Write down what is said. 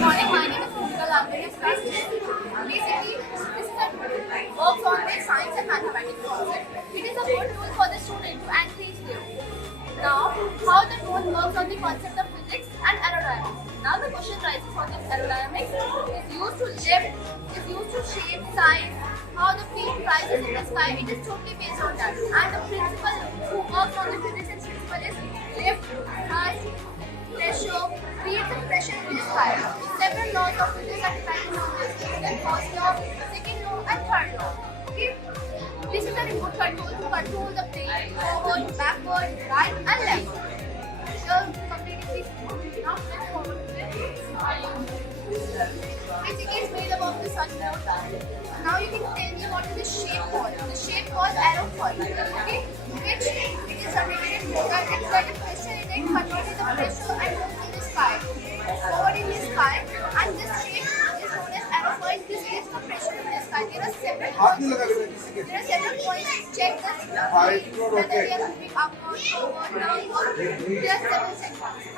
Morning, my name is Bhoomika. I'm going to class. Basically, this is a works on the science and mathematics concept. It is a good tool for the student to encourage them. Now, how the tool works on the concept of physics and aerodynamics. Now, the question rises on this aerodynamics is used to lift, is used to shape, size, how the plane rises in the sky. It is totally based on that. And the principle who works on the physics and principle is lift, thrust, pressure, creates a pressure in the sky. Several laws of physics are defined on this. The first law, second law, and third law. Okay? This is a remote control to control the plane forward, backward, right, and left. So, completing this. Now, let's forward to the basically, it's made up of the such note. Now you can tell me what is the shape called. The shape called aerofoil. Okay? Which it is generated that it's like a pressure in it, controlling the pressure and moves in the sky. Forward in the sky, and this shape is known as aerofoil. This gives the pressure in the sky. There are several points. There are several points to check the speed, whether we are moving upward, forward, downward. There are several checkpoints.